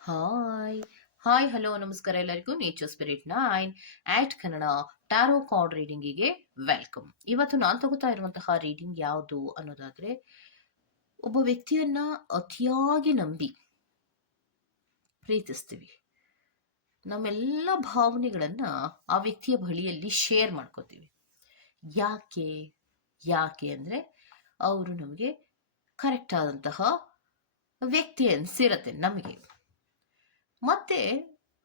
Hi hi hello ನಮಸ್ಕಾರ ಎಲ್ಲರಿಗೂ nature spirit nine eight Kannada tarot card ರೀಡಿಂಗಿಗೆ welcome ಇವತ್ತು ನಾನು ತಗೋತಾ ಇರುವಂತಹ ರೀಡಿಂಗ್ ಯಾವುದು ಅನ್ನೋದಾದ್ರೆ, ಒಬ್ಬ ವ್ಯಕ್ತಿಯನ್ನ ಅತಿಯಾಗಿ ನಂಬಿ ಪ್ರೀತಿಸ್ತೀವಿ. ನಮ್ಮೆಲ್ಲ ಭಾವನೆಗಳನ್ನ ಆ ವ್ಯಕ್ತಿಯ ಬಳಿಯಲ್ಲಿ ಶೇರ್ ಮಾಡ್ಕೋತೀವಿ. ಯಾಕೆ? ಯಾಕೆ ಅಂದರೆ, ಅವರು ನಮಗೆ ಕರೆಕ್ಟ್ ಆದಂತಹ ವ್ಯಕ್ತಿ ಅನ್ಸಿರತ್ತೆ ನಮಗೆ. ಮತ್ತೆ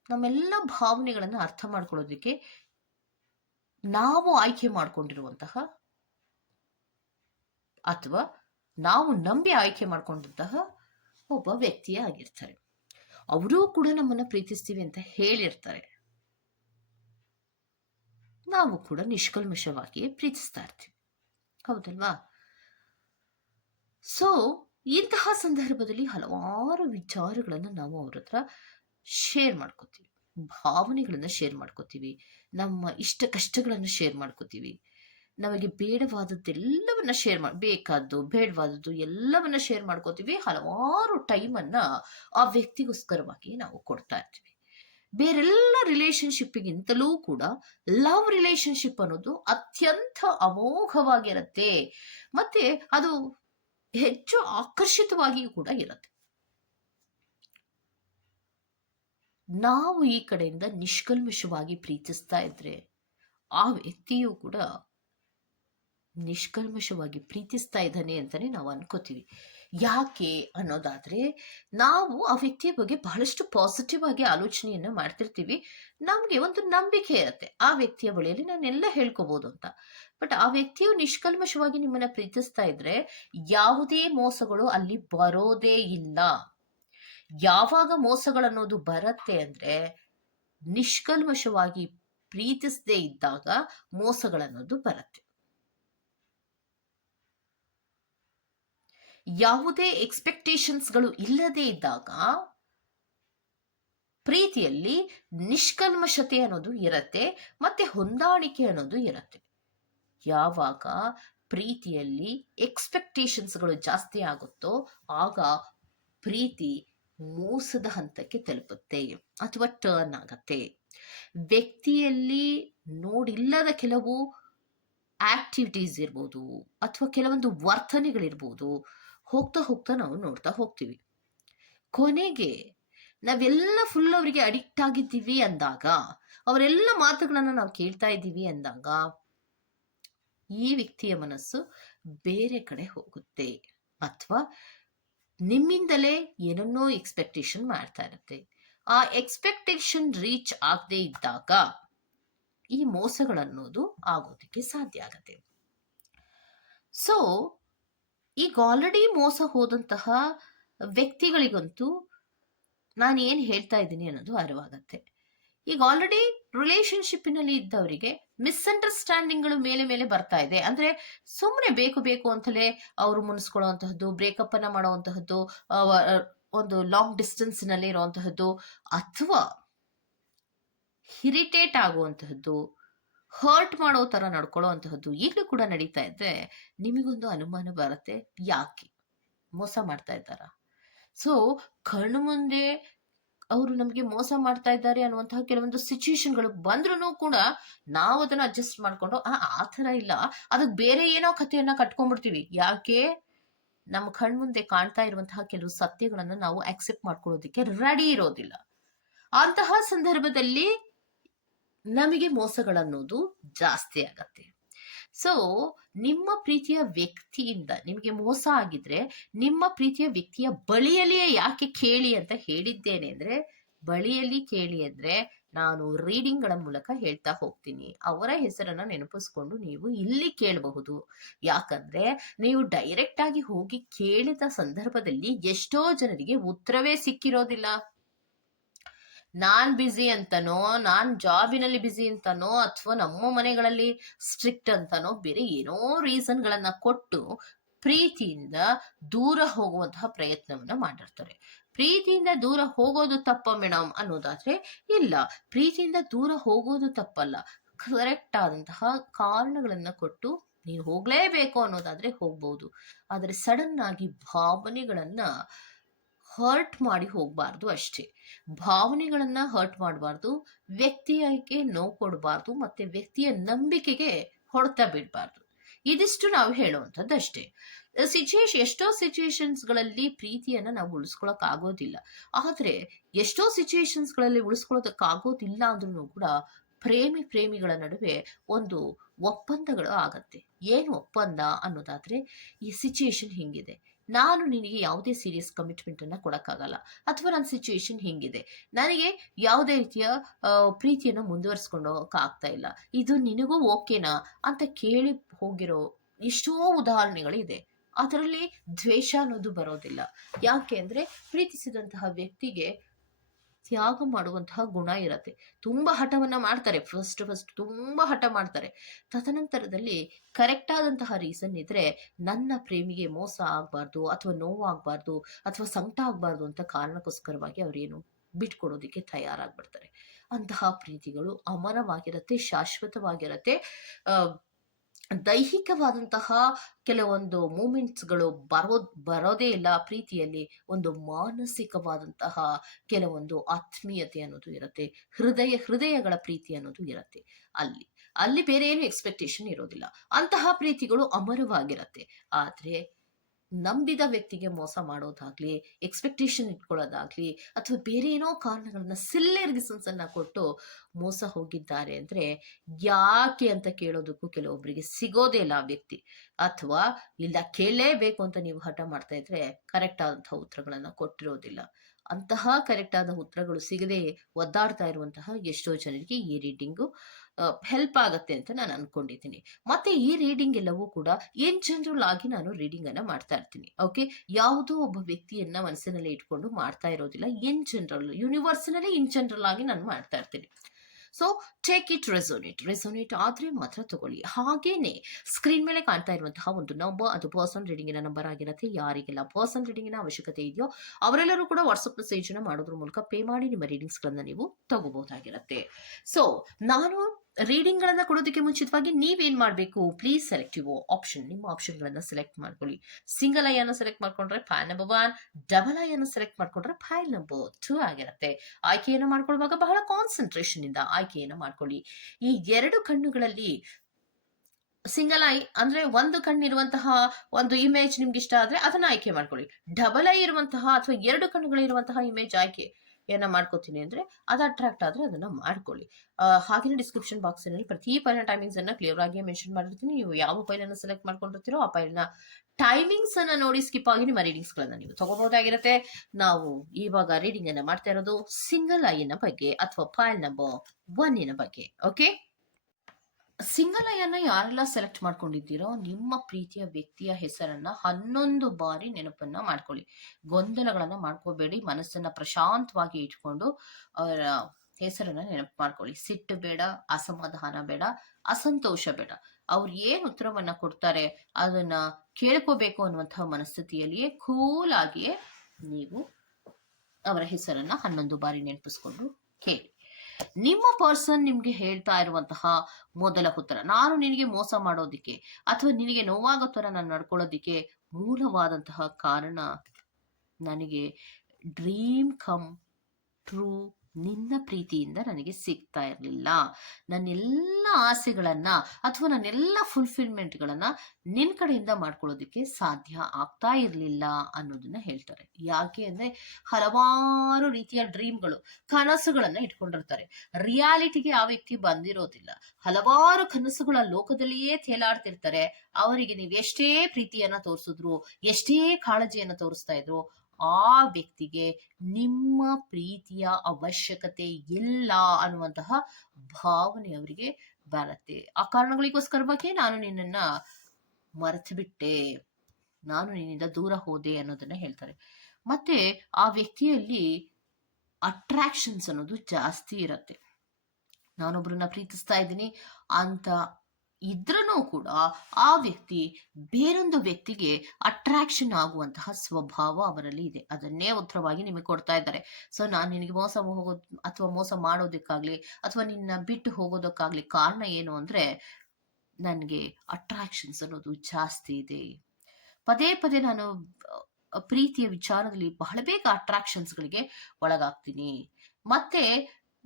ನಮ್ಮೆಲ್ಲ ಭಾವನೆಗಳನ್ನು ಅರ್ಥ ಮಾಡ್ಕೊಳ್ಳೋದಕ್ಕೆ ನಾವು ಆಯ್ಕೆ ಮಾಡ್ಕೊಂಡಿರುವಂತಹ ಅಥವಾ ನಾವು ನಂಬಿ ಆಯ್ಕೆ ಮಾಡ್ಕೊಂಡಂತಹ ಒಬ್ಬ ವ್ಯಕ್ತಿಯೇ ಆಗಿರ್ತಾರೆ. ಅವರೂ ಕೂಡ ನಮ್ಮನ್ನ ಪ್ರೀತಿಸ್ತೀವಿ ಅಂತ ಹೇಳಿರ್ತಾರೆ. ನಾವು ಕೂಡ ನಿಷ್ಕಲ್ಮಶವಾಗಿ ಪ್ರೀತಿಸ್ತಾ ಇರ್ತೀವಿ. ಹೌದಲ್ವಾ? ಸೊ ಇಂತಹ ಸಂದರ್ಭದಲ್ಲಿ ಹಲವಾರು ವಿಚಾರಗಳನ್ನು ನಾವು ಅವ್ರ ಹತ್ರ ಶೇರ್ ಮಾಡ್ಕೋತೀವಿ. ಭಾವನೆಗಳನ್ನು ಶೇರ್ ಮಾಡ್ಕೋತೀವಿ. ನಮ್ಮ ಇಷ್ಟ ಕಷ್ಟಗಳನ್ನು ಶೇರ್ ಮಾಡ್ಕೋತೀವಿ. ನಮಗೆ ಬೇಡವಾದದ್ದೆಲ್ಲವನ್ನ ಶೇರ್ ಮಾಡಿ ಬೇಕಾದ್ದು, ಬೇಡವಾದದ್ದು ಎಲ್ಲವನ್ನ ಶೇರ್ ಮಾಡ್ಕೋತೀವಿ. ಹಲವಾರು ಟೈಮನ್ನು ಆ ವ್ಯಕ್ತಿಗೋಸ್ಕರವಾಗಿ ನಾವು ಕೊಡ್ತಾ ಇರ್ತೀವಿ. ಬೇರೆಲ್ಲ ರಿಲೇಶನ್ಶಿಪ್ಗಿಂತಲೂ ಕೂಡ ಲವ್ ರಿಲೇಶನ್ಶಿಪ್ ಅನ್ನೋದು ಅತ್ಯಂತ ಅಮೋಘವಾಗಿರುತ್ತೆ. ಮತ್ತೆ ಅದು ಹೆಚ್ಚು ಆಕರ್ಷಿತವಾಗಿಯೂ ಕೂಡ ಇರುತ್ತೆ. ನಾವು ಈ ಕಡೆಯಿಂದ ನಿಷ್ಕಲ್ಮಶವಾಗಿ ಪ್ರೀತಿಸ್ತಾ ಇದ್ರೆ ಆ ವ್ಯಕ್ತಿಯು ಕೂಡ ನಿಷ್ಕಲ್ಮಶವಾಗಿ ಪ್ರೀತಿಸ್ತಾ ಇದ್ದಾನೆ ಅಂತಾನೆ ನಾವು ಅನ್ಕೋತೀವಿ. ಯಾಕೆ ಅನ್ನೋದಾದ್ರೆ ನಾವು ಆ ವ್ಯಕ್ತಿಯ ಬಗ್ಗೆ ಬಹಳಷ್ಟು ಪಾಸಿಟಿವ್ ಆಗಿ ಆಲೋಚನೆಯನ್ನು ಮಾಡ್ತಿರ್ತೀವಿ. ನಮಗೆ ಒಂದು ನಂಬಿಕೆ ಇರುತ್ತೆ. ಆ ವ್ಯಕ್ತಿಯ ಬಳಿಯಲ್ಲಿ ನಾನೆಲ್ಲ ಹೇಳ್ಕೋಬಹುದು ಅಂತ. ಬಟ್ ಆ ವ್ಯಕ್ತಿಯು ನಿಷ್ಕಲ್ಮಶವಾಗಿ ನಿಮ್ಮನ್ನ ಪ್ರೀತಿಸ್ತಾ ಇದ್ರೆ ಯಾವುದೇ ಮೋಸಗಳು ಅಲ್ಲಿ ಬರೋದೇ ಇಲ್ಲ. ಯಾವಾಗ ಮೋಸಗಳನ್ನೋದು ಬರುತ್ತೆ ಅಂದ್ರೆ ನಿಷ್ಕಲ್ಮಶವಾಗಿ ಪ್ರೀತಿಸದೇ ಇದ್ದಾಗ ಮೋಸಗಳನ್ನೋದು ಬರುತ್ತೆ. ಯಾವುದೇ ಎಕ್ಸ್ಪೆಕ್ಟೇಷನ್ಸ್ಗಳು ಇಲ್ಲದೆ ಇದ್ದಾಗ ಪ್ರೀತಿಯಲ್ಲಿ ನಿಷ್ಕಲ್ಮಶತೆ ಅನ್ನೋದು ಇರತ್ತೆ, ಮತ್ತೆ ಹೊಂದಾಣಿಕೆ ಅನ್ನೋದು ಇರತ್ತೆ. ಯಾವಾಗ ಪ್ರೀತಿಯಲ್ಲಿ ಎಕ್ಸ್ಪೆಕ್ಟೇಷನ್ಸ್ಗಳು ಜಾಸ್ತಿ ಆಗುತ್ತೋ ಆಗ ಪ್ರೀತಿ ಮೋಸದ ಹಂತಕ್ಕೆ ತಲುಪುತ್ತೆ ಅಥವಾ ಟರ್ನ್ ಆಗತ್ತೆ. ವ್ಯಕ್ತಿಯಲ್ಲಿ ನೋಡಿಲ್ಲದ ಕೆಲವು ಆಕ್ಟಿವಿಟೀಸ್ ಇರ್ಬೋದು ಅಥವಾ ಕೆಲವೊಂದು ವರ್ತನೆಗಳಿರ್ಬೋದು ಹೋಗ್ತಾ ಹೋಗ್ತಾ ನಾವು ನೋಡ್ತಾ ಹೋಗ್ತೀವಿ. ಕೊನೆಗೆ ನಾವೆಲ್ಲ ಫುಲ್ ಅವರಿಗೆ ಅಡಿಕ್ಟ್ ಆಗಿದ್ದೀವಿ ಅಂದಾಗ, ಅವರೆಲ್ಲ ಮಾತುಗಳನ್ನ ನಾವು ಕೇಳ್ತಾ ಇದ್ದೀವಿ ಅಂದಾಗ, ಈ ವ್ಯಕ್ತಿಯ ಮನಸ್ಸು ಬೇರೆ ಕಡೆ ಹೋಗುತ್ತೆ. ಅಥವಾ ನಿಮ್ಮಿಂದಲೇ ಏನನ್ನೋ ಎಕ್ಸ್ಪೆಕ್ಟೇಷನ್ ಮಾಡ್ತಾ ಇರುತ್ತೆ. ಆ ಎಕ್ಸ್ಪೆಕ್ಟೇಷನ್ ರೀಚ್ ಆಗದೆ ಇದ್ದಾಗ ಈ ಮೋಸಗಳನ್ನೋದು ಆಗೋದಕ್ಕೆ ಸಾಧ್ಯ ಆಗತ್ತೆ. ಸೊ ಈಗ ಆಲ್ರೆಡಿ ಮೋಸ ಹೋದಂತಹ ವ್ಯಕ್ತಿಗಳಿಗಂತೂ ನಾನು ಏನು ಹೇಳ್ತಾ ಇದ್ದೀನಿ ಅನ್ನೋದು ಅರಿವಾಗತ್ತೆ. ಈಗ ಆಲ್ರೆಡಿ ರಿಲೇಶನ್ಶಿಪ್ಪಿನಲ್ಲಿ ಇದ್ದವರಿಗೆ ಮಿಸ್ಅಂಡರ್ಸ್ಟ್ಯಾಂಡಿಂಗ್ಗಳು ಮೇಲೆ ಮೇಲೆ ಬರ್ತಾ ಇದೆ. ಅಂದ್ರೆ ಸುಮ್ಮನೆ ಬೇಕು ಬೇಕು ಅಂತಲೇ ಅವರು ಮುನಿಸ್ಕೊಳ್ಳುವಂತಹದ್ದು ಬ್ರೇಕಪ್ಪನ್ನು ಮಾಡುವಂತಹದ್ದು ಒಂದು ಲಾಂಗ್ ಡಿಸ್ಟೆನ್ಸ್ನಲ್ಲಿ ಇರುವಂತಹದ್ದು, ಅಥವಾ ಹಿರಿಟೇಟ್ ಆಗುವಂತಹದ್ದು ಹರ್ಟ್ ಮಾಡೋ ತರ ನಡ್ಕೊಳ್ಳುವಂತಹದ್ದು ಈಗಲೂ ಕೂಡ ನಡೀತಾ ಇದ್ರೆ ನಿಮಗೊಂದು ಅನುಮಾನ ಬರುತ್ತೆ? ಯಾಕೆ? ಮೋಸ ಮಾಡ್ತಾ ಇದ್ದಾರಾ? ಸೊ ಕಣ್ಣು ಮುಂದೆ ಅವರು ನಮಗೆ ಮೋಸ ಮಾಡ್ತಾ ಇದ್ದಾರೆ ಅನ್ನುವಂತಹ ಕೆಲವೊಂದು ಸಿಚುವೇಶನ್ಗಳು ಬಂದ್ರೂ ಕೂಡ ನಾವು ಅದನ್ನ ಅಡ್ಜಸ್ಟ್ ಮಾಡ್ಕೊಂಡು, ಆ ಆ ಥರ ಇಲ್ಲ. ಅದಕ್ಕೆ ಬೇರೆ ಏನೋ ಕಥೆಯನ್ನ ಕಟ್ಕೊಂಡ್ಬಿಡ್ತೀವಿ. ಯಾಕೆ? ನಮ್ಮ ಕಣ್ಮುಂದೆ ಕಾಣ್ತಾ ಇರುವಂತಹ ಕೆಲವು ಸತ್ಯಗಳನ್ನ ನಾವು ಅಕ್ಸೆಪ್ಟ್ ಮಾಡ್ಕೊಳ್ಳೋದಿಕ್ಕೆ ರೆಡಿ ಇರೋದಿಲ್ಲ. ಅಂತಹ ಸಂದರ್ಭದಲ್ಲಿ ನಮಗೆ ಮೋಸಗಳನ್ನೋದು ಜಾಸ್ತಿ ಆಗತ್ತೆ. ಸೊ ನಿಮ್ಮ ಪ್ರೀತಿಯ ವ್ಯಕ್ತಿಯಿಂದ, ನಿಮಗೆ ಮೋಸ ಆಗಿದ್ರೆ, ನಿಮ್ಮ ಪ್ರೀತಿಯ ವ್ಯಕ್ತಿಯ ಬಳಿಯಲ್ಲಿಯೇ ಯಾಕೆ ಕೇಳಿ ಅಂತ ಹೇಳಿದ್ದೇನೆ ಅಂದ್ರೆ, ಬಳಿಯಲ್ಲಿ ಕೇಳಿ ಅಂದ್ರೆ ನಾನು ರೀಡಿಂಗ್ಗಳ ಮೂಲಕ ಹೇಳ್ತಾ ಹೋಗ್ತೀನಿ. ಅವರ ಹೆಸರನ್ನ ನೆನಪಿಸ್ಕೊಂಡು ನೀವು ಇಲ್ಲಿ ಕೇಳಬಹುದು. ಯಾಕಂದ್ರೆ, ನೀವು ಡೈರೆಕ್ಟ್ ಆಗಿ ಹೋಗಿ ಕೇಳಿದ ಸಂದರ್ಭದಲ್ಲಿ ಎಷ್ಟೋ ಜನರಿಗೆ ಉತ್ತರವೇ ಸಿಕ್ಕಿರೋದಿಲ್ಲ. ನಾನ್ ಬ್ಯುಸಿ ಅಂತನೋ, ನಾನ್ ಜಾಬಿನಲ್ಲಿ ಬ್ಯುಸಿ ಅಂತನೋ, ಅಥವಾ ನಮ್ಮ ಮನೆಗಳಲ್ಲಿ ಸ್ಟ್ರಿಕ್ಟ್ ಅಂತನೋ, ಬೇರೆ ಏನೋ ರೀಸನ್ ಗಳನ್ನ ಕೊಟ್ಟು ಪ್ರೀತಿಯಿಂದ ದೂರ ಹೋಗುವಂತಹ ಪ್ರಯತ್ನವನ್ನ ಮಾಡಿರ್ತಾರೆ. ಪ್ರೀತಿಯಿಂದ ದೂರ ಹೋಗೋದು ತಪ್ಪ ಮೇಡಮ್ ಅನ್ನೋದಾದ್ರೆ ಇಲ್ಲ. ಪ್ರೀತಿಯಿಂದ ದೂರ ಹೋಗೋದು ತಪ್ಪಲ್ಲ. ಕರೆಕ್ಟ್ ಆದಂತಹ ಕಾರಣಗಳನ್ನ ಕೊಟ್ಟು ನೀವು ಹೋಗ್ಲೇಬೇಕು ಅನ್ನೋದಾದ್ರೆ ಹೋಗ್ಬಹುದು ಆದರೆ ಸಡನ್ ಆಗಿ ಭಾವನೆಗಳನ್ನ ಹರ್ಟ್ ಮಾಡಿ ಹೋಗಬಾರ್ದು ಅಷ್ಟೇ. ಭಾವನೆಗಳನ್ನ ಹರ್ಟ್ ಮಾಡಬಾರ್ದು ವ್ಯಕ್ತಿಯಕ್ಕೆ ನೋವು ಕೊಡಬಾರ್ದು, ಮತ್ತೆ ವ್ಯಕ್ತಿಯ ನಂಬಿಕೆಗೆ ಹೊಡೆತ ಬಿಡಬಾರ್ದು. ಇದಿಷ್ಟು ನಾವು ಹೇಳುವಂಥದ್ದು ಅಷ್ಟೇ ಸಿಚುಯೇಷನ್ ಎಷ್ಟೋ ಸಿಚುಯೇಷನ್ಸ್ಗಳಲ್ಲಿ ಪ್ರೀತಿಯನ್ನ ನಾವು ಉಳಿಸ್ಕೊಳಕ್ ಆಗೋದಿಲ್ಲ. ಆದ್ರೆ ಎಷ್ಟೋ ಸಿಚುಯೇಷನ್ಸ್ಗಳಲ್ಲಿ ಉಳಿಸ್ಕೊಳ್ಳೋದಕ್ಕಾಗೋದಿಲ್ಲ ಅಂದ್ರೂ ಕೂಡ ಪ್ರೇಮಿ, ಪ್ರೇಮಿಗಳ ನಡುವೆ ಒಂದು ಒಪ್ಪಂದಗಳು ಆಗತ್ತೆ. ಏನು ಒಪ್ಪಂದ ಅನ್ನೋದಾದ್ರೆ, ಈ ಸಿಚುಯೇಷನ್ ಹಿಂಗಿದೆ. ನಾನು ನಿನಗೆ ಯಾವುದೇ ಸೀರಿಯಸ್ ಕಮಿಟ್ಮೆಂಟ್ ಅನ್ನ ಕೊಡಕ್ಕಾಗಲ್ಲ. ಅಥವಾ ನನ್ನ ಸಿಚುಯೇಷನ್ ಹೆಂಗಿದೆ. ನನಗೆ ಯಾವುದೇ ರೀತಿಯ ಪ್ರೀತಿಯನ್ನು ಮುಂದುವರಿಸ್ಕೊಂಡು ಆಗ್ತಾ ಇಲ್ಲ. ಇದು ನಿನಗೂ ಓಕೆನಾ ಅಂತ ಕೇಳಿ ಹೋಗಿರೋ ಎಷ್ಟೋ ಉದಾಹರಣೆಗಳಿದೆ. ಅದರಲ್ಲಿ ದ್ವೇಷ ಅನ್ನೋದು ಬರೋದಿಲ್ಲ. ಯಾಕೆ ಅಂದ್ರೆ ಪ್ರೀತಿಸಿದಂತಹ ವ್ಯಕ್ತಿಗೆ ತ್ಯಾಗ ಮಾಡುವಂತಹ ಗುಣ ಇರತ್ತೆ. ತುಂಬಾ ಹಠವನ್ನ ಮಾಡ್ತಾರೆ. ಫಸ್ಟ್ ಫಸ್ಟ್ ತುಂಬಾ ಹಠ ಮಾಡ್ತಾರೆ. ತದನಂತರದಲ್ಲಿ ಕರೆಕ್ಟ್ ಆದಂತಹ ರೀಸನ್ ಇದ್ರೆ ನನ್ನ ಪ್ರೇಮಿಗೆ ಮೋಸ ಆಗ್ಬಾರ್ದು ಅಥವಾ ನೋವಾಗ್ಬಾರ್ದು ಅಥವಾ ಸಂಕಟ ಆಗ್ಬಾರ್ದು ಅಂತ ಕಾರಣಕ್ಕೋಸ್ಕರವಾಗಿ ಅವರೇನು ಬಿಟ್ಕೊಡೋದಿಕ್ಕೆ ತಯಾರಾಗ್ಬಿಡ್ತಾರೆ. ಅಂತಹ ಪ್ರೀತಿಗಳು ಅಮರವಾಗಿರತ್ತೆ, ಶಾಶ್ವತವಾಗಿರತ್ತೆ. ದೈಹಿಕವಾದಂತಹ ಕೆಲವೊಂದು ಮೂಮೆಂಟ್ಸ್ಗಳು ಬರೋ, ಬರೋದೇ ಇಲ್ಲ ಪ್ರೀತಿಯಲ್ಲಿ, ಒಂದು ಮಾನಸಿಕವಾದಂತಹ ಕೆಲವೊಂದು ಆತ್ಮೀಯತೆ ಅನ್ನೋದು ಇರುತ್ತೆ, ಹೃದಯ, ಹೃದಯಗಳ ಪ್ರೀತಿ ಅನ್ನೋದು ಇರುತ್ತೆ ಅಲ್ಲಿ. ಅಲ್ಲಿ ಬೇರೆ ಏನು ಎಕ್ಸ್ಪೆಕ್ಟೇಷನ್ ಇರೋದಿಲ್ಲ. ಅಂತಹ ಪ್ರೀತಿಗಳು ಅಮರವಾಗಿರತ್ತೆ. ಆದ್ರೆ ನಂಬಿದ ವ್ಯಕ್ತಿಗೆ ಮೋಸ ಮಾಡೋದಾಗ್ಲಿ ಎಕ್ಸ್ಪೆಕ್ಟೇಷನ್ ಇಟ್ಕೊಳ್ಳೋದಾಗ್ಲಿ, ಅಥವಾ ಬೇರೆ ಏನೋ ಕಾರಣಗಳನ್ನ ಸಿಲ್ಲೆ ರೀಸನ್ಸ್ ಅನ್ನ ಕೊಟ್ಟು ಮೋಸ ಹೋಗಿದ್ದಾರೆ ಅಂದ್ರೆ ಯಾಕೆ ಅಂತ ಕೇಳೋದಕ್ಕೂ ಕೆಲವೊಬ್ಬರಿಗೆ ಸಿಗೋದೇ ಇಲ್ಲ ಆ ವ್ಯಕ್ತಿ. ಅಥವಾ ಇಲ್ಲ ಕೇಳಲೇಬೇಕು ಅಂತ ನೀವು ಹಠ ಮಾಡ್ತಾ ಇದ್ರೆ ಕರೆಕ್ಟ್ ಆದಂತಹ ಉತ್ತರಗಳನ್ನ ಕೊಟ್ಟಿರೋದಿಲ್ಲ. ಅಂತಹ ಕರೆಕ್ಟ್ ಆದ ಉತ್ತರಗಳು ಸಿಗದೆ ಒದ್ದಾಡ್ತಾ ಇರುವಂತಹ ಎಷ್ಟೋ ಜನರಿಗೆ ಈ ರೀಡಿಂಗು ಹೆಲ್ಪ್ ಆಗತ್ತೆ ಅಂತ ನಾನು ಅನ್ಕೊಂಡಿದ್ದೀನಿ. ಮತ್ತೆ ಈ ರೀಡಿಂಗ್ ಎಲ್ಲವೂ ಕೂಡ ಏನ್ ಜನರಲ್ ಆಗಿ ನಾನು ರೀಡಿಂಗ್ ಅನ್ನ ಮಾಡ್ತಾ ಇರ್ತೀನಿ. ಓಕೆ ಯಾವುದೋ ಒಬ್ಬ ವ್ಯಕ್ತಿಯನ್ನ ಮನಸ್ಸಿನಲ್ಲಿ ಇಟ್ಕೊಂಡು ಮಾಡ್ತಾ ಇರೋದಿಲ್ಲ. ಇನ್ ಜನರಲ್ ಯೂನಿವರ್ಸ್ನಲ್ಲಿ ಇನ್ ಜನರಲ್ ಆಗಿ ನಾನು ಮಾಡ್ತಾ ಇರ್ತೀನಿ. So take it resonate resonate ಆದ್ರೆ ಮಾತ್ರ ತಗೊಳ್ಳಿ. ಹಾಗೇನೆ ಸ್ಕ್ರೀನ್ ಮೇಲೆ ಕಾಣ್ತಾ ಇರುವಂತಹ ಒಂದು ನಂಬರ್ ಅದು ಪರ್ಸನ್ ರೀಡಿಂಗಿನ ನಂಬರ್ ಆಗಿರುತ್ತೆ. ಯಾರಿಗೆಲ್ಲ ಪರ್ಸನ್ ರೀಡಿಂಗಿನ ಅವಶ್ಯಕತೆ ಇದೆಯೋ, ಅವರೆಲ್ಲರೂ ಕೂಡ ವಾಟ್ಸಪ್ ಮೆಸೇಜ್ ಮಾಡೋದ್ರ ಮೂಲಕ ಪೇ ಮಾಡಿ ನಿಮ್ಮ ರೀಡಿಂಗ್ಸ್ ಗಳನ್ನ ನೀವು ತಗೋಬಹುದಾಗಿರುತ್ತೆ. ಸೊ ನಾನು ರೀಡಿಂಗ್ ಗಳನ್ನ ಕೊಡೋದಕ್ಕೆ ಮುಂಚಿತವಾಗಿ ನೀವೇನ್ ಮಾಡಬೇಕು? Please select your option. ನಿಮ್ಮ ಆಪ್ಷನ್ ಗಳನ್ನ ಸೆಲೆಕ್ಟ್ ಮಾಡ್ಕೊಳ್ಳಿ. ಸಿಂಗಲ್ ಐ ಅನ್ನು ಸೆಲೆಕ್ಟ್ ಮಾಡ್ಕೊಂಡ್ರೆ file number one, double I ಅನ್ನು ಸೆಲೆಕ್ಟ್ ಮಾಡ್ಕೊಂಡ್ರೆ ಫೈಲ್ ನಂಬರ್ ಟೂ ಆಗಿರುತ್ತೆ. ಆಯ್ಕೆಯನ್ನು ಮಾಡ್ಕೊಳ್ಳುವಾಗ ಬಹಳ ಕಾನ್ಸಂಟ್ರೇಷನ್ ಇಂದ ಆಯ್ಕೆಯನ್ನು ಮಾಡ್ಕೊಳ್ಳಿ. ಈ ಎರಡು ಕಣ್ಣುಗಳಲ್ಲಿ ಸಿಂಗಲ್ ಐ ಅಂದ್ರೆ ಒಂದು ಕಣ್ಣಿರುವಂತಹ ಒಂದು ಇಮೇಜ್ ನಿಮ್ಗೆ ಇಷ್ಟ ಆದ್ರೆ ಅದನ್ನ ಆಯ್ಕೆ ಮಾಡ್ಕೊಳ್ಳಿ. ಡಬಲ್ ಐ ಇರುವಂತಹ ಅಥವಾ ಎರಡು ಕಣ್ಣುಗಳಿರುವಂತಹ ಇಮೇಜ್ ಆಯ್ಕೆ ಏನ ಮಾಡ್ಕೋತೀನಿ ಅಂದ್ರೆ ಅದು ಅಟ್ರಾಕ್ಟ್ ಆದ್ರೆ ಅದನ್ನ ಮಾಡ್ಕೊಳ್ಳಿ. ಹಾಗೆಯೇ ಡಿಸ್ಕ್ರಿಪ್ಷನ್ ಬಾಕ್ಸ್ನಲ್ಲಿ ಪ್ರತಿ ಫೈಲ್ನ ಟೈಮಿಂಗ್ಸ್ ಅನ್ನ ಕ್ಲಿಯರ್ ಆಗಿ ಮೆನ್ಷನ್ ಮಾಡಿರ್ತೀನಿ. ನೀವು ಯಾವ ಫೈಲ್ ಅನ್ನು ಸೆಲೆಕ್ಟ್ ಮಾಡ್ಕೊಂಡಿರ್ತೀರೋ ಆ ಫೈಲ್ನ ಟೈಮಿಂಗ್ಸ್ ಅನ್ನ ನೋಡಿ ಸ್ಕಿಪ್ ಆಗಿ ನಿಮ್ಮ ರೀಡಿಂಗ್ಸ್ ಗಳನ್ನ ನೀವು ತಗೋಬಹುದಾಗಿರುತ್ತೆ. ನಾವು ಇವಾಗ ರೀಡಿಂಗ್ ಅನ್ನ ಮಾಡ್ತಾ ಇರೋದು ಸಿಂಗಲ್ ಐನ ಬಗ್ಗೆ ಅಥವಾ ಫೈಲ್ ನಂಬರ್ ಒನ್ನಿನ ಬಗ್ಗೆ ಓಕೆ ಸಿಂಗಲ್ ಐಯನ್ನ ಯಾರೆಲ್ಲ ಸೆಲೆಕ್ಟ್ ಮಾಡ್ಕೊಂಡಿದ್ದೀರೋ ನಿಮ್ಮ ಪ್ರೀತಿಯ ವ್ಯಕ್ತಿಯ ಹೆಸರನ್ನ ಹನ್ನೊಂದು ಬಾರಿ ನೆನಪನ್ನ ಮಾಡ್ಕೊಳ್ಳಿ. ಗೊಂದಲಗಳನ್ನ ಮಾಡ್ಕೋಬೇಡಿ, ಮನಸ್ಸನ್ನ ಪ್ರಶಾಂತವಾಗಿ ಇಟ್ಕೊಂಡು, ಅವರ ಹೆಸರನ್ನ ನೆನಪು ಮಾಡ್ಕೊಳ್ಳಿ. ಸಿಟ್ಟು ಬೇಡ, ಅಸಮಾಧಾನ ಬೇಡ, ಅಸಂತೋಷ ಬೇಡ. ಅವ್ರು ಏನ್ ಉತ್ತರವನ್ನ ಕೊಡ್ತಾರೆ ಅದನ್ನ ಕೇಳ್ಕೋಬೇಕು ಅನ್ನುವಂತಹ ಮನಸ್ಥಿತಿಯಲ್ಲಿಯೇ ಕೂಲ್ ನೀವು ಅವರ ಹೆಸರನ್ನ ಹನ್ನೊಂದು ಬಾರಿ ನೆನಪಿಸ್ಕೊಂಡು ಕೇಳಿ. ನಿಮ್ಮ ಪರ್ಸನ್ ನಿಮ್ಗೆ ಹೇಳ್ತಾ ಇರುವಂತಹ ಮೊದಲ ಉತ್ತರ, ನಾನು ನಿನಗೆ ಮೋಸ ಮಾಡೋದಿಕ್ಕೆ ಅಥವಾ ನಿನಗೆ ನೋವಾಗೋ ತರ ನಾನು ನಡ್ಕೊಳ್ಳೋದಿಕ್ಕೆ ಮೂಲವಾದಂತಹ ಕಾರಣ ನನಗೆ ಡ್ರೀಮ್ ಕಮ್ ಟ್ರೂ ನಿನ್ನ ಪ್ರೀತಿಯಿಂದ ನನಗೆ ಸಿಗ್ತಾ ಇರಲಿಲ್ಲ. ನನ್ನೆಲ್ಲ ಆಸೆಗಳನ್ನ ಅಥವಾ ನನ್ನೆಲ್ಲ ಫುಲ್ಫಿಲ್ಮೆಂಟ್ಗಳನ್ನ ನಿನ್ ಕಡೆಯಿಂದ ಮಾಡ್ಕೊಳ್ಳೋದಕ್ಕೆ ಸಾಧ್ಯ ಆಗ್ತಾ ಇರಲಿಲ್ಲ ಅನ್ನೋದನ್ನ ಹೇಳ್ತಾರೆ. ಯಾಕೆ ಅಂದ್ರೆ ಹಲವಾರು ರೀತಿಯ ಡ್ರೀಮ್ಗಳು ಕನಸುಗಳನ್ನ ಇಟ್ಕೊಂಡಿರ್ತಾರೆ. ರಿಯಾಲಿಟಿಗೆ ಆ ವ್ಯಕ್ತಿ ಬಂದಿರೋದಿಲ್ಲ. ಹಲವಾರು ಕನಸುಗಳ ಲೋಕದಲ್ಲಿಯೇ ತೇಲಾಡ್ತಿರ್ತಾರೆ. ಅವರಿಗೆ ನೀವು ಎಷ್ಟೇ ಪ್ರೀತಿಯನ್ನ ತೋರಿಸಿದ್ರು, ಎಷ್ಟೇ ಕಾಳಜಿಯನ್ನ ತೋರಿಸ್ತಾ ಇದ್ರು ಆ ವ್ಯಕ್ತಿಗೆ ನಿಮ್ಮ ಪ್ರೀತಿಯ ಅವಶ್ಯಕತೆ ಇಲ್ಲ ಅನ್ನುವಂತಹ ಭಾವನೆ ಅವರಿಗೆ ಬರುತ್ತೆ. ಆ ಕಾರಣಗಳಿಗೋಸ್ಕರವಾಗಿ ನಾನು ನಿನ್ನನ್ನ ಮರೆತು ಬಿಟ್ಟೆ ನಾನು ನಿನ್ನಿಂದ ದೂರ ಹೋದೆ ಅನ್ನೋದನ್ನ ಹೇಳ್ತಾರೆ. ಮತ್ತೆ ಆ ವ್ಯಕ್ತಿಯಲ್ಲಿ ಅಟ್ರಾಕ್ಷನ್ಸ್ ಅನ್ನೋದು ಜಾಸ್ತಿ ಇರತ್ತೆ. ನಾನೊಬ್ಬರನ್ನ ಪ್ರೀತಿಸ್ತಾ ಇದ್ದೀನಿ ಅಂತ ಇದ್ರೂ ಕೂಡ ಆ ವ್ಯಕ್ತಿ ಬೇರೊಂದು ವ್ಯಕ್ತಿಗೆ ಅಟ್ರಾಕ್ಷನ್ ಆಗುವಂತಹ ಸ್ವಭಾವ ಅವರಲ್ಲಿ ಇದೆ. ಅದನ್ನೇ ಉತ್ತರವಾಗಿ ನಿಮಗೆ ಕೊಡ್ತಾ ಇದ್ದಾರೆ. ಸೊ ನಾನು ನಿನಗೆ ಮೋಸ ಹೋಗೋದು ಅಥವಾ ಮೋಸ ಮಾಡೋದಕ್ಕಾಗ್ಲಿ ಅಥವಾ ನಿನ್ನ ಬಿಟ್ಟು ಹೋಗೋದಕ್ಕಾಗ್ಲಿ ಕಾರಣ ಏನು ಅಂದ್ರೆ ನನಗೆ ಅಟ್ರಾಕ್ಷನ್ಸ್ ಅನ್ನೋದು ಜಾಸ್ತಿ ಇದೆ. ಪದೇ ಪದೇ ನಾನು ಪ್ರೀತಿಯ ವಿಚಾರದಲ್ಲಿ ಬಹಳ ಬೇಗ ಅಟ್ರಾಕ್ಷನ್ಸ್‌ಗಳಿಗೆ ಒಳಗಾಗ್ತೀನಿ. ಮತ್ತೆ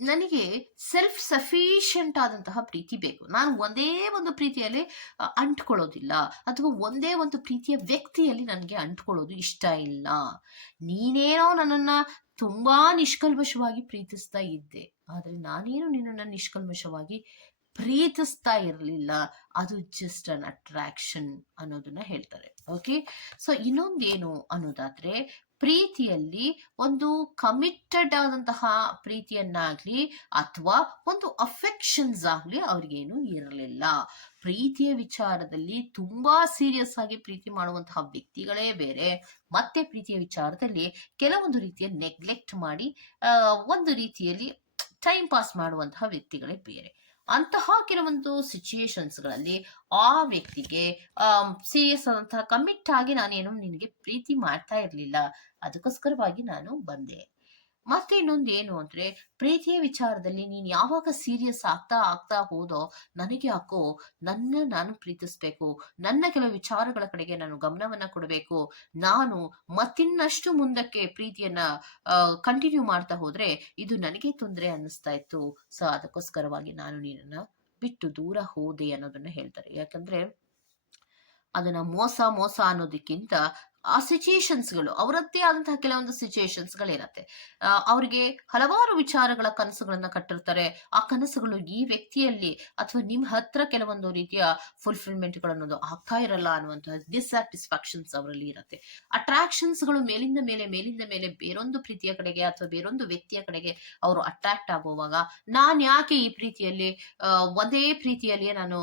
ನನಗೆ ಸೆಲ್ಫ್ ಸಫಿಷಿಯಂಟ್ ಆದಂತಹ ಪ್ರೀತಿ ಬೇಕು. ನಾನು ಒಂದೇ ಒಂದು ಪ್ರೀತಿಯಲ್ಲಿ ಅಂಟ್ಕೊಳ್ಳೋದಿಲ್ಲ ಅಥವಾ ಒಂದೇ ಒಂದು ಪ್ರೀತಿಯ ವ್ಯಕ್ತಿಯಲ್ಲಿ ನನಗೆ ಅಂಟ್ಕೊಳ್ಳೋದು ಇಷ್ಟ ಇಲ್ಲ. ನೀನೇನೋ ನನ್ನನ್ನು ತುಂಬಾ ನಿಷ್ಕಲ್ಮಶವಾಗಿ ಪ್ರೀತಿಸ್ತಾ ಇದ್ದೆ. ಆದರೆ ನಾನೇನು ನಿನ್ನನ್ನು ನಿಷ್ಕಲ್ಮಶವಾಗಿ ಪ್ರೀತಿಸ್ತಾ ಇರಲಿಲ್ಲ, ಅದು ಜಸ್ಟ್ ಅನ್ ಅಟ್ರಾಕ್ಷನ್ ಅನ್ನೋದನ್ನ ಹೇಳ್ತಾರೆ. ಓಕೆ. ಸೊ ಇನ್ನೊಂದೇನು ಅನ್ನೋದಾದ್ರೆ, ಪ್ರೀತಿಯಲ್ಲಿ ಒಂದು ಕಮಿಟೆಡ್ ಆದಂತಹ ಪ್ರೀತಿಯನ್ನಾಗ್ಲಿ ಅಥವಾ ಒಂದು ಅಫೆಕ್ಷನ್ಸ್ ಆಗ್ಲಿ ಅವ್ರಿಗೇನು ಇರಲಿಲ್ಲ. ಪ್ರೀತಿಯ ವಿಚಾರದಲ್ಲಿ ತುಂಬಾ ಸೀರಿಯಸ್ ಆಗಿ ಪ್ರೀತಿ ಮಾಡುವಂತಹ ವ್ಯಕ್ತಿಗಳೇ ಬೇರೆ. ಮತ್ತೆ ಪ್ರೀತಿಯ ವಿಚಾರದಲ್ಲಿ ಕೆಲವೊಂದು ರೀತಿಯ ನೆಗ್ಲೆಕ್ಟ್ ಮಾಡಿ ಒಂದು ರೀತಿಯಲ್ಲಿ ಟೈಮ್ ಪಾಸ್ ಮಾಡುವಂತಹ ವ್ಯಕ್ತಿಗಳೇ ಬೇರೆ. ಅಂತಹ ಕೆಲವೊಂದು ಸಿಚುಯೇಷನ್ಸ್‌ಗಳಲ್ಲಿ ಆ ವ್ಯಕ್ತಿಗೆ ಸೀರಿಯಸ್ ಆದಂತಹ ಕಮಿಟ್ ಆಗಿ ನಾನೇನು ನಿನಗೆ ಪ್ರೀತಿ ಮಾಡ್ತಾ ಇರ್ಲಿಲ್ಲ. ಅದಕ್ಕೋಸ್ಕರವಾಗಿ ನಾನು ಬಂದೆ. ಮತ್ತೆ ಇನ್ನೊಂದು ಏನು ಅಂದ್ರೆ, ಪ್ರೀತಿಯ ವಿಚಾರದಲ್ಲಿ ನೀನು ಯಾವಾಗ ಸೀರಿಯಸ್ ಆಗ್ತಾ ಆಗ್ತಾ ಹೋದೋ, ನನಗೆ ಯಾಕೋ ನನ್ನ ನಾನು ಪ್ರೀತಿಸ್ಬೇಕು. ನನ್ನ ಕೆಲವು ವಿಚಾರಗಳ ಕಡೆಗೆ ನಾನು ಗಮನವನ್ನ ಕೊಡಬೇಕು. ನಾನು ಮತ್ತಿನ್ನಷ್ಟು ಮುಂದಕ್ಕೆ ಪ್ರೀತಿಯನ್ನ ಕಂಟಿನ್ಯೂ ಮಾಡ್ತಾ ಹೋದ್ರೆ ಇದು ನನಗೆ ತೊಂದರೆ ಅನ್ನಿಸ್ತಾ ಇತ್ತು. ಸೊ ಅದಕ್ಕೋಸ್ಕರವಾಗಿ ನಾನು ನಿನ್ನನ್ನ ಬಿಟ್ಟು ದೂರ ಹೋದೆ ಅನ್ನೋದನ್ನ ಹೇಳ್ತಾರೆ. ಯಾಕಂದ್ರೆ, ಅದನ್ನ ಮೋಸ ಮೋಸ ಅನ್ನೋದಕ್ಕಿಂತ ಆ ಸಿಚುಯೇಷನ್ಸ್‌ಗಳು ಅವರದ್ದೇ ಆದಂತಹ ಕೆಲವೊಂದು ಸಿಚುಯೇಷನ್ಸ್‌ಗಳಿರತ್ತೆ. ಅವರಿಗೆ ಅವ್ರಿಗೆ ಹಲವಾರು ವಿಚಾರಗಳ ಕನಸುಗಳನ್ನ ಕಟ್ಟಿರ್ತಾರೆ. ಆ ಕನಸುಗಳು ಈ ವ್ಯಕ್ತಿಯಲ್ಲಿ ಅಥವಾ ನಿಮ್ ಹತ್ರ ಕೆಲವೊಂದು ರೀತಿಯ ಫುಲ್‌ಫಿಲ್‌ಮೆಂಟ್‌ಗಳನ್ನೋದು ಆಗ್ತಾ ಇರಲ್ಲ ಅನ್ನುವಂತಹ ಡಿಸ್‌ಸ್ಯಾಟಿಸ್‌ಫ್ಯಾಕ್ಷನ್ಸ್ ಅವರಲ್ಲಿ ಇರತ್ತೆ. ಅಟ್ರಾಕ್ಷನ್ಸ್‌ಗಳು ಮೇಲಿಂದ ಮೇಲೆ ಮೇಲಿಂದ ಮೇಲೆ ಬೇರೊಂದು ಪ್ರೀತಿಯ ಕಡೆಗೆ ಅಥವಾ ಬೇರೊಂದು ವ್ಯಕ್ತಿಯ ಕಡೆಗೆ ಅವರು ಅಟ್ರಾಕ್ಟ್ ಆಗುವಾಗ ನಾನ್ ಯಾಕೆ ಈ ಪ್ರೀತಿಯಲ್ಲಿ ಒಂದೇ ಪ್ರೀತಿಯಲ್ಲಿಯೇ ನಾನು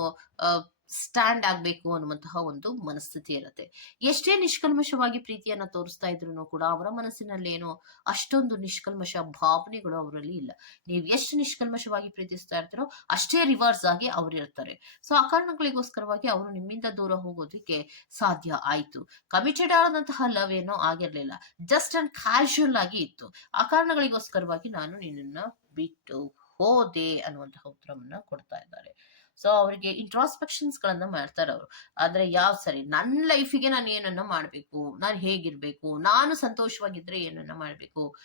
ಸ್ಟ್ಯಾಂಡ್ ಆಗ್ಬೇಕು ಅನ್ನುವಂತಹ ಒಂದು ಮನಸ್ಥಿತಿ ಇರುತ್ತೆ ಎಷ್ಟೇ ನಿಷ್ಕಲ್ಮಶವಾಗಿ ಪ್ರೀತಿಯನ್ನ ತೋರಿಸ್ತಾ ಇದ್ರು ಕೂಡ ಅವರ ಮನಸ್ಸಿನಲ್ಲೇನೋ ಅಷ್ಟೊಂದು ನಿಷ್ಕಲ್ಮಶ ಭಾವನೆಗಳು ಅವರಲ್ಲಿ ಇಲ್ಲ. ನೀವು ಎಷ್ಟು ನಿಷ್ಕಲ್ಮಶವಾಗಿ ಪ್ರೀತಿಸ್ತಾ ಇರ್ತೀರೋ ಅಷ್ಟೇ ರಿವರ್ಸ್ ಆಗಿ ಅವರಿರ್ತಾರೆ. ಸೊ ಆ ಕಾರಣಗಳಿಗೋಸ್ಕರವಾಗಿ ಅವರು ನಿಮ್ಮಿಂದ ದೂರ ಹೋಗೋದಕ್ಕೆ ಸಾಧ್ಯ ಆಯ್ತು. ಕಮಿಟೆಡ್ ಆದಂತಹ ಲವ್ ಏನೋ ಆಗಿರ್ಲಿಲ್ಲ. ಜಸ್ಟ್ ಅಂಡ್ ಕ್ಯಾಶುಯಲ್ ಆಗಿ ಇತ್ತು. ಆ ಕಾರಣಗಳಿಗೋಸ್ಕರವಾಗಿ ನಾನು ನಿನ್ನನ್ನ ಬಿಟ್ಟು ಹೋದೆ ಅನ್ನುವಂತಹ ಉತ್ತರವನ್ನ ಕೊಡ್ತಾ ಇದ್ದಾರೆ. ಸೊ ಅವರಿಗೆ ಇಂಟ್ರಾಸ್ಪೆಕ್ಷನ್ಸ್‌ಗಳನ್ನ ಮಾಡ್ತಾರೆ ಅವರು. ಆದ್ರೆ ಯಾವ ಸರಿ? ನನ್ನ ಲೈಫಿಗೆ ನಾನು ಏನನ್ನ ಮಾಡ್ಬೇಕು? ನಾನ್ ಹೇಗಿರ್ಬೇಕು? ನಾನು ಸಂತೋಷವಾಗಿದ್ರೆ ಏನನ್ನ ಮಾಡ್ಬೇಕು?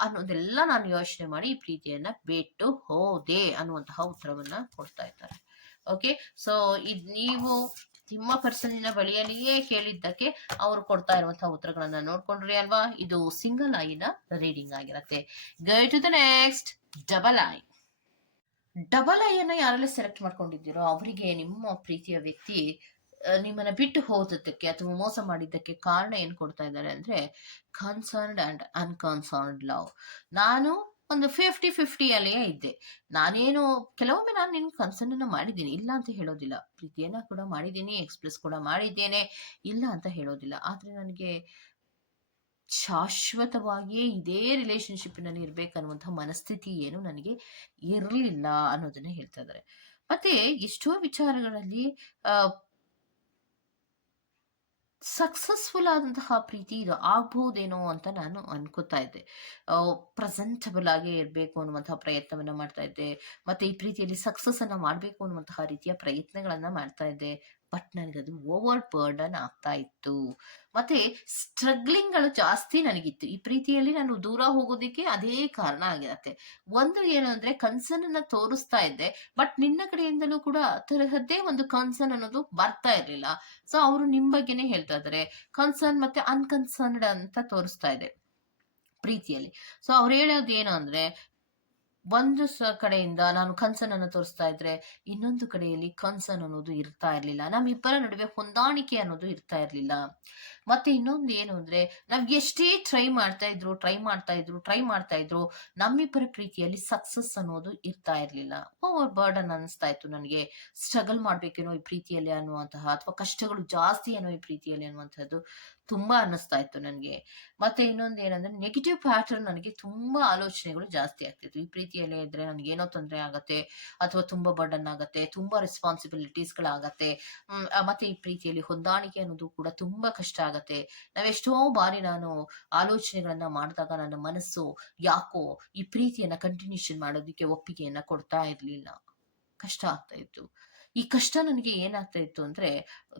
ಅನ್ನೋದೆಲ್ಲ ನಾನು ಯೋಚನೆ ಮಾಡಿ ಈ ಪ್ರೀತಿಯನ್ನ ಬಿಟ್ಟು ಹೋದೆ ಅನ್ನುವಂತಹ ಉತ್ತರವನ್ನ ಕೊಡ್ತಾ ಇದ್ದಾರೆ. ಓಕೆ. ಸೊ ಇದ್ ನೀವು ನಿಮ್ಮ ಪರ್ಸನ್ನಿನ ಬಳಿಯಲ್ಲಿಯೇ ಕೇಳಿದ್ದಕ್ಕೆ ಅವರು ಕೊಡ್ತಾ ಇರುವಂತಹ ಉತ್ತರಗಳನ್ನ ನೋಡ್ಕೊಂಡ್ರಿ ಅಲ್ವಾ? ಇದು ಸಿಂಗಲ್ ಐನ ರೀಡಿಂಗ್ ಆಗಿರತ್ತೆ. Go to the next double I. Double I ಅನ್ನ ಯಾರೆಲ್ಲ ಸೆಲೆಕ್ಟ್ ಮಾಡ್ಕೊಂಡಿದ್ದೀರೋ ಅವರಿಗೆ ನಿಮ್ಮ ಪ್ರೀತಿಯ ವ್ಯಕ್ತಿ ನಿಮ್ಮನ್ನ ಬಿಟ್ಟು ಹೋದದ್ದಕ್ಕೆ ಅಥವಾ ಮೋಸ ಮಾಡಿದ್ದಕ್ಕೆ ಕಾರಣ ಏನ್ ಕೊಡ್ತಾ ಇದ್ದಾರೆ ಅಂದ್ರೆ ಕನ್ಸರ್ನ್ಡ್ ಅಂಡ್ ಅನ್ಕನ್ಸರ್ನ್ಡ್ ಲವ್. ನಾನು ಒಂದು 50, 50 ಅಲ್ಲಿಯೇ ಇದ್ದೆ. ನಾನೇನು ಕೆಲವೊಮ್ಮೆ ನಾನು ನಿನ್ ಕನ್ಸರ್ನ್ ಅನ್ನ ಮಾಡಿದ್ದೀನಿ. ಇಲ್ಲ ಅಂತ ಹೇಳೋದಿಲ್ಲ. ಪ್ರೀತಿಯನ್ನ ಕೂಡ ಮಾಡಿದ್ದೀನಿ. ಎಕ್ಸ್‌ಪ್ರೆಸ್ ಕೂಡ ಮಾಡಿದ್ದೇನೆ. ಇಲ್ಲ ಅಂತ ಹೇಳೋದಿಲ್ಲ. ಆದ್ರೆ ನನಗೆ ಶಾಶ್ವತವಾಗಿಯೇ ಇದೇ ರಿಲೇಶನ್‌ಶಿಪ್‌ನಲ್ಲಿ ಇರ್ಬೇಕನ್ನುವಂತಹ ಮನಸ್ಥಿತಿ ಏನು ನನಗೆ ಇರಲಿಲ್ಲ ಅನ್ನೋದನ್ನ ಹೇಳ್ತಾ ಇದ್ದಾರೆ. ಮತ್ತೆ ಎಷ್ಟೋ ವಿಚಾರಗಳಲ್ಲಿ ಸಕ್ಸಸ್‌ಫುಲ್ ಆದಂತಹ ಪ್ರೀತಿ ಇದು ಆಗ್ಬಹುದೇನೋ ಅಂತ ನಾನು ಅನ್ಕೋತಾ ಇದ್ದೆ. ಪ್ರೆಸೆಂಟಬಲ್ ಆಗಿ ಇರ್ಬೇಕು ಅನ್ನುವಂತಹ ಪ್ರಯತ್ನವನ್ನ ಮಾಡ್ತಾ ಇದ್ದೆ. ಮತ್ತೆ ಈ ಪ್ರೀತಿಯಲ್ಲಿ ಸಕ್ಸಸ್ ಅನ್ನ ಮಾಡ್ಬೇಕು ಅನ್ನುವಂತಹ ರೀತಿಯ ಪ್ರಯತ್ನಗಳನ್ನ ಮಾಡ್ತಾ ಇದ್ದೆ. ಬಟ್ ನನಗದು ಓವರ್ ಬರ್ಡನ್ ಆಗ್ತಾ ಇತ್ತು. ಮತ್ತೆ ಸ್ಟ್ರಗ್ಲಿಂಗ್‌ಗಳು ಜಾಸ್ತಿ ನನಗಿತ್ತು. ಈ ಪ್ರೀತಿಯಲ್ಲಿ ನಾನು ದೂರ ಹೋಗೋದಿಕ್ಕೆ ಅದೇ ಕಾರಣ ಆಗಿರತ್ತೆ. ಒಂದು ಏನು ಅಂದ್ರೆ ಕನ್ಸರ್ನ್ ಅನ್ನ ತೋರಿಸ್ತಾ ಇದ್ದೆ. ಬಟ್ ನಿನ್ನ ಕಡೆಯಿಂದಲೂ ಕೂಡ ತರಹದ್ದೇ ಒಂದು ಕನ್ಸರ್ನ್ ಅನ್ನೋದು ಬರ್ತಾ ಇರ್ಲಿಲ್ಲ. ಸೊ, ಅವರು ನಿಮ್ ಬಗ್ಗೆನೇ ಹೇಳ್ತಾ ಇದಾರೆ ಕನ್ಸರ್ನ್ ಮತ್ತೆ ಅನ್ಕನ್ಸರ್ನ್ಡ್ ಅಂತ ತೋರಿಸ್ತಾ ಇದೆ. ಪ್ರೀತಿಯಲ್ಲಿ. ಸೊ, ಅವ್ರು ಹೇಳೋದು ಏನು ಅಂದ್ರೆ ಒಂದು ಕಡೆಯಿಂದ ನಾನು ಕನ್ಸನ್ ಅನ್ನು ತೋರಿಸ್ತಾ ಇದ್ರೆ ಇನ್ನೊಂದು ಕಡೆಯಲ್ಲಿ ಕನ್ಸನ್ ಅನ್ನೋದು ಇರ್ತಾ ಇರ್ಲಿಲ್ಲ. ನಮ್ಮಿಬ್ಬರ ನಡುವೆ ಹೊಂದಾಣಿಕೆ ಅನ್ನೋದು ಇರ್ತಾ ಇರ್ಲಿಲ್ಲ. ಮತ್ತೆ ಇನ್ನೊಂದು ಏನು ಅಂದ್ರೆ ನಾವ್ ಎಷ್ಟೇ ಟ್ರೈ ಮಾಡ್ತಾ ಇದ್ರು, ಟ್ರೈ ಮಾಡ್ತಾ ಇದ್ರು, ಟ್ರೈ ಮಾಡ್ತಾ ಇದ್ರು ನಮ್ಮಿಬ್ಬರ ಪ್ರೀತಿಯಲ್ಲಿ ಸಕ್ಸಸ್ ಅನ್ನೋದು ಇರ್ತಾ ಇರ್ಲಿಲ್ಲ. ಓವರ್ ಬರ್ಡನ್ ಅನಿಸ್ತಾ ಇತ್ತು ನನಗೆ. ಸ್ಟ್ರಗಲ್ ಮಾಡ್ಬೇಕೇನೋ ಈ ಪ್ರೀತಿಯಲ್ಲಿ ಅನ್ನುವಂತಹ ಅಥವಾ ಕಷ್ಟಗಳು ಜಾಸ್ತಿ ಏನೋ ಈ ಪ್ರೀತಿಯಲ್ಲಿ ಅನ್ನುವಂತಹದ್ದು ತುಂಬಾ ಅನ್ನಿಸ್ತಾ ಇತ್ತು ನನ್ಗೆ. ಮತ್ತೆ ಇನ್ನೊಂದು ಏನಂದ್ರೆ ನೆಗೆಟಿವ್ ಪ್ಯಾಟರ್ನ್ ನನಗೆ ತುಂಬಾ ಆಲೋಚನೆಗಳು ಜಾಸ್ತಿ ಆಗ್ತಿತ್ತು ಈ ಪ್ರೀತಿಯಲ್ಲೇ ಇದ್ರೆ ಏನೋ ತೊಂದರೆ ಆಗತ್ತೆ, ಅಥವಾ ತುಂಬಾ ಬರ್ಡನ್ ಆಗತ್ತೆ. ತುಂಬಾ ರೆಸ್ಪಾನ್ಸಿಬಿಲಿಟೀಸ್‌ಗಳಾಗತ್ತೆ. ಮತ್ತೆ ಈ ಪ್ರೀತಿಯಲ್ಲಿ ಹೊಂದಾಣಿಕೆ ಅನ್ನೋದು ಕೂಡ ತುಂಬಾ ಕಷ್ಟ ಆಗತ್ತೆ. ನಾವೆಷ್ಟೋ ಬಾರಿ ನಾನು ಆಲೋಚನೆಗಳನ್ನ ಮಾಡಿದಾಗ ನನ್ನ ಮನಸ್ಸು ಯಾಕೋ ಈ ಪ್ರೀತಿಯನ್ನ ಕಂಟಿನ್ಯೂಷನ್ ಮಾಡೋದಕ್ಕೆ ಒಪ್ಪಿಗೆಯನ್ನ ಕೊಡ್ತಾ ಇರ್ಲಿಲ್ಲ. ಕಷ್ಟ ಆಗ್ತಾ ಇತ್ತು. ಈ ಕಷ್ಟ ನನಗೆ ಏನಾಗ್ತಾ ಇತ್ತು ಅಂದ್ರೆ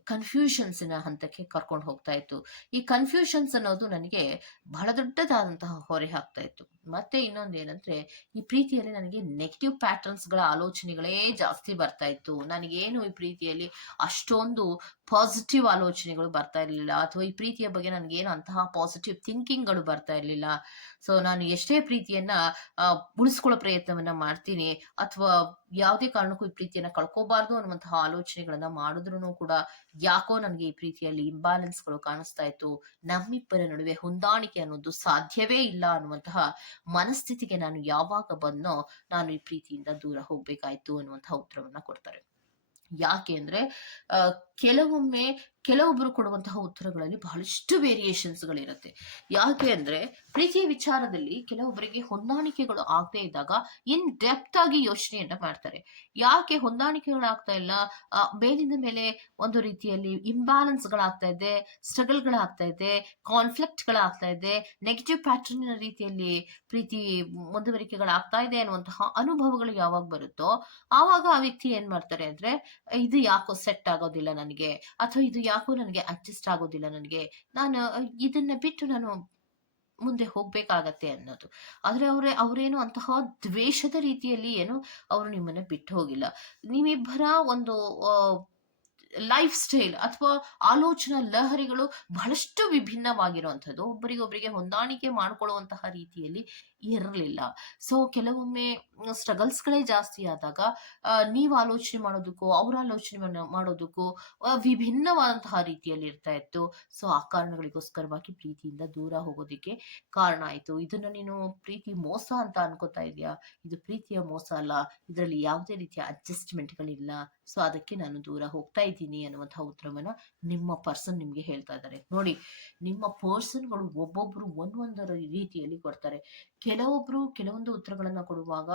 ಕನ್ಫ್ಯೂಷನ್ಸಿನ ಹಂತಕ್ಕೆ ಕರ್ಕೊಂಡು ಹೋಗ್ತಾ ಇತ್ತು. ಈ ಕನ್ಫ್ಯೂಷನ್ಸ್ ಅನ್ನೋದು ನನಗೆ ಬಹಳ ದೊಡ್ಡದಾದಂತಹ ಹೊರೆ ಹಾಕ್ತಾ ಇತ್ತು. ಮತ್ತೆ ಇನ್ನೊಂದು ಏನಂದ್ರೆ, ಈ ಪ್ರೀತಿಯಲ್ಲಿ ನನಗೆ ನೆಗೆಟಿವ್ ಪ್ಯಾಟರ್ನ್ಸ್ಗಳ ಆಲೋಚನೆಗಳೇ ಜಾಸ್ತಿ ಬರ್ತಾ ಇತ್ತು. ನನಗೇನು ಈ ಪ್ರೀತಿಯಲ್ಲಿ ಅಷ್ಟೊಂದು ಪಾಸಿಟಿವ್ ಆಲೋಚನೆಗಳು ಬರ್ತಾ ಇರಲಿಲ್ಲ. ಅಥವಾ ಈ ಪ್ರೀತಿಯ ಬಗ್ಗೆ ನನಗೇನು ಅಂತಹ ಪಾಸಿಟಿವ್ ಥಿಂಕಿಂಗ್ಗಳು ಬರ್ತಾ ಇರಲಿಲ್ಲ. ಸೊ ನಾನು ಎಷ್ಟೇ ಪ್ರೀತಿಯನ್ನ ಉಳಿಸ್ಕೊಳ್ಳೋ ಪ್ರಯತ್ನವನ್ನ ಮಾಡ್ತೀನಿ, ಅಥವಾ ಯಾವುದೇ ಕಾರಣಕ್ಕೂ ಈ ಪ್ರೀತಿಯನ್ನ ಕಳ್ಕೋಬಾರ್ದು ಅನ್ನುವಂತಹ ಆಲೋಚನೆಗಳನ್ನ ಮಾಡಿದ್ರು ಕೂಡ ಯಾಕೋ ನನಗೆ ಈ ಪ್ರೀತಿಯಲ್ಲಿ ಇಂಬ್ಯಾಲೆನ್ಸ್ಗಳು ಕಾಣಿಸ್ತಾ ಇತ್ತು. ನಮ್ಮಿಬ್ಬರ ನಡುವೆ ಹೊಂದಾಣಿಕೆ ಅನ್ನೋದು ಸಾಧ್ಯವೇ ಇಲ್ಲ ಅನ್ನುವಂತಹ ಮನಸ್ಥಿತಿಗೆ ನಾನು ಯಾವಾಗ ಬಂದೋ ನಾನು ಈ ಪ್ರೀತಿಯಿಂದ ದೂರ ಹೋಗ್ಬೇಕಾಯ್ತು ಅನ್ನುವಂತಹ ಉತ್ತರವನ್ನ ಕೊಡ್ತಾರೆ. ಯಾಕೆ ಅಂದ್ರೆ ಆ, ಕೆಲವೊಮ್ಮೆ ಕೆಲವೊಬ್ಬರು ಕೊಡುವಂತಹ ಉತ್ತರಗಳಲ್ಲಿ ಬಹಳಷ್ಟು ವೇರಿಯೇಷನ್ಸ್ಗಳಿರುತ್ತೆ ಯಾಕೆ ಅಂದ್ರೆ ಪ್ರೀತಿಯ ವಿಚಾರದಲ್ಲಿ ಕೆಲವೊಬ್ಬರಿಗೆ ಹೊಂದಾಣಿಕೆಗಳು ಆಗದೆ ಇದ್ದಾಗ ಇನ್ ಡೆಪ್ತ್ ಆಗಿ ಯೋಚನೆಯನ್ನ ಮಾಡ್ತಾರೆ. ಯಾಕೆ ಹೊಂದಾಣಿಕೆಗಳಾಗ್ತಾ ಇಲ್ಲ? ಆ, ಮೇಲಿಂದ ಮೇಲೆ ಒಂದು ರೀತಿಯಲ್ಲಿ ಇಂಬ್ಯಾಲೆನ್ಸ್ಗಳಾಗ್ತಾ ಇದೆ ಸ್ಟ್ರಗಲ್ಗಳಾಗ್ತಾ ಇದೆ ಕಾನ್ಫ್ಲಿಕ್ಟ್ಗಳಾಗ್ತಾ ಇದೆ ನೆಗೆಟಿವ್ ಪ್ಯಾಟರ್ನ್ ರೀತಿಯಲ್ಲಿ ಪ್ರೀತಿ ಮುಂದುವರಿಕೆಗಳಾಗ್ತಾ ಇದೆ ಅನ್ನುವಂತಹ ಅನುಭವಗಳು ಯಾವಾಗ ಬರುತ್ತೋ ಆವಾಗ ಆ ವ್ಯಕ್ತಿ ಏನ್ ಮಾಡ್ತಾರೆ ಅಂದ್ರೆ ಇದು ಯಾಕೋ ಸೆಟ್ ಆಗೋದಿಲ್ಲ ನನಗೆ ಅಥವಾ ಇದು ಯಾಕೋ ನನಗೆ ಅಡ್ಜಸ್ಟ್ ಆಗೋದಿಲ್ಲ ನನಗೆ, ನಾನು ಇದನ್ನ ಬಿಟ್ಟು ನಾನು ಮುಂದೆ ಹೋಗ್ಬೇಕಾಗತ್ತೆ ಅನ್ನೋದು. ಆದ್ರೆ ಅವ್ರೆ, ಅವ್ರೇನು ಅಂತಹ ದ್ವೇಷದ ರೀತಿಯಲ್ಲಿ ಏನು, ಅವರು ನಿಮ್ಮನ್ನ ಬಿಟ್ಟು ಹೋಗಿಲ್ಲ. ನೀವಿಬ್ಬರ ಒಂದು ಲೈಫ್ ಸ್ಟೈಲ್ ಅಥವಾ ಆಲೋಚನಾ ಲಹರಿಗಳು ಬಹಳಷ್ಟು ವಿಭಿನ್ನವಾಗಿರುವಂಥದ್ದು. ಒಬ್ಬರಿಗೊಬ್ಬರಿಗೆ ಹೊಂದಾಣಿಕೆ ಮಾಡಿಕೊಳ್ಳುವಂತಹ ರೀತಿಯಲ್ಲಿ ಇರಲಿಲ್ಲ. ಸೊ ಕೆಲವೊಮ್ಮೆ ಸ್ಟ್ರಗಲ್ಸ್ಗಳೇ ಜಾಸ್ತಿ ಆದಾಗ ನೀವು ಆಲೋಚನೆ ಮಾಡೋದಕ್ಕೂ, ಅವ್ರ ಆಲೋಚನೆ ಮಾಡ- ಮಾಡೋದಕ್ಕೂ ವಿಭಿನ್ನವಾದಂತಹ ರೀತಿಯಲ್ಲಿ ಇರ್ತಾ ಇತ್ತು. ಸೊ ಆ ಕಾರಣಗಳಿಗೋಸ್ಕರವಾಗಿ ಪ್ರೀತಿಯಿಂದ ದೂರ ಹೋಗೋದಕ್ಕೆ ಕಾರಣ ಆಯಿತು. ಇದನ್ನ ನೀನು ಪ್ರೀತಿ ಮೋಸ ಅಂತ ಅನ್ಕೋತಾ ಇದೆಯಾ? ಇದು ಪ್ರೀತಿಯ ಮೋಸ ಅಲ್ಲ. ಇದರಲ್ಲಿ ಯಾವುದೇ ರೀತಿಯ ಅಡ್ಜಸ್ಟ್ಮೆಂಟ್ಗಳಿಲ್ಲ ಸೊ ಅದಕ್ಕೆ ನಾನು ದೂರ ಹೋಗ್ತಾ ಇದ್ದೀನಿ ಅನ್ನುವಂತಹ ಉತ್ತರವನ್ನ ನಿಮ್ಮ ಪರ್ಸನ್ ನಿಮ್ಗೆ ಹೇಳ್ತಾ ಇದ್ದಾರೆ. ನೋಡಿ, ನಿಮ್ಮ ಪರ್ಸನ್ಗಳು ಒಬ್ಬೊಬ್ರು ಒಂದೊಂದರ ರೀತಿಯಲ್ಲಿ ಕೊಡ್ತಾರೆ. ಕೆಲವೊಬ್ರು ಕೆಲವೊಂದು ಉತ್ತರಗಳನ್ನ ಕೊಡುವಾಗ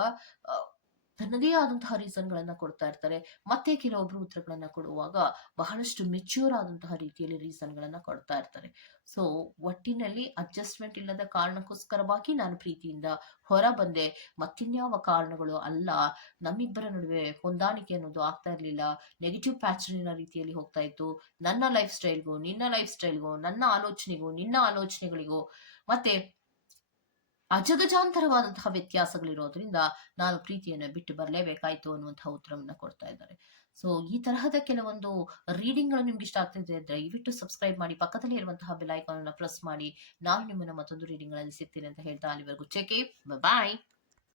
ತನ್ನದೇ ಆದಂತಹ ರೀಸನ್ಗಳನ್ನ ಕೊಡ್ತಾ ಇರ್ತಾರೆ. ಮತ್ತೆ ಕೆಲವೊಬ್ರು ಉತ್ತರಗಳನ್ನ ಕೊಡುವಾಗ ಬಹಳಷ್ಟು ಮೆಚ್ಯೂರ್ ಆದಂತಹ ರೀತಿಯಲ್ಲಿ ರೀಸನ್ಗಳನ್ನ ಕೊಡ್ತಾ ಇರ್ತಾರೆ. ಸೊ ಒಟ್ಟಿನಲ್ಲಿ ಅಡ್ಜಸ್ಟ್ಮೆಂಟ್ ಇಲ್ಲದ ಕಾರಣಕ್ಕೋಸ್ಕರವಾಗಿ ನಾನು ಪ್ರೀತಿಯಿಂದ ಹೊರ ಬಂದೆ. ಮತ್ತಿನ್ಯಾವ ಕಾರಣಗಳು ಅಲ್ಲ. ನಮ್ಮಿಬ್ಬರ ನಡುವೆ ಹೊಂದಾಣಿಕೆ ಅನ್ನೋದು ಆಗ್ತಾ ಇರಲಿಲ್ಲ. ನೆಗೆಟಿವ್ ಪ್ಯಾಚರ್ನ ರೀತಿಯಲ್ಲಿ ಹೋಗ್ತಾ ಇತ್ತು. ನನ್ನ ಲೈಫ್ ಸ್ಟೈಲ್ಗೂ ನಿನ್ನ ಲೈಫ್ ಸ್ಟೈಲ್ಗೂ ನನ್ನ ಆಲೋಚನೆಗೂ, ನಿನ್ನ ಆಲೋಚನೆಗಳಿಗೂ. ಮತ್ತೆ ಅಜಗಜಾಂತರವಾದಂತಹ ವ್ಯತ್ಯಾಸಗಳಿರೋದ್ರಿಂದ ನಾನು ಪ್ರೀತಿಯನ್ನು ಬಿಟ್ಟು ಬರಲೇಬೇಕಾಯ್ತು ಅನ್ನುವಂತಹ ಉತ್ತರವನ್ನು ಕೊಡ್ತಾ ಇದ್ದಾರೆ. ಸೊ ಈ ತರಹದ ಕೆಲವೊಂದು ರೀಡಿಂಗ್ಗಳು ನಿಮ್ಗೆ ಇಷ್ಟ ಆಗ್ತಿದೆ ದಯವಿಟ್ಟು ಸಬ್ಸ್ಕ್ರೈಬ್ ಮಾಡಿ, ಪಕ್ಕದಲ್ಲಿ ಇರುವಂತಹ ಬೆಲ್ ಐಕಾನ್ ಅನ್ನು ಪ್ರೆಸ್ ಮಾಡಿ. ನಾನು ನಿಮ್ಮನ್ನ ಮತ್ತೊಂದು ರೀಡಿಂಗ್ಗಳಲ್ಲಿ ಸಿಗ್ತೀನಿ ಅಂತ ಹೇಳ್ತಾ ಅಲ್ಲಿವರೆಗೂ. ಚೆಕ್ ಬಾಯ್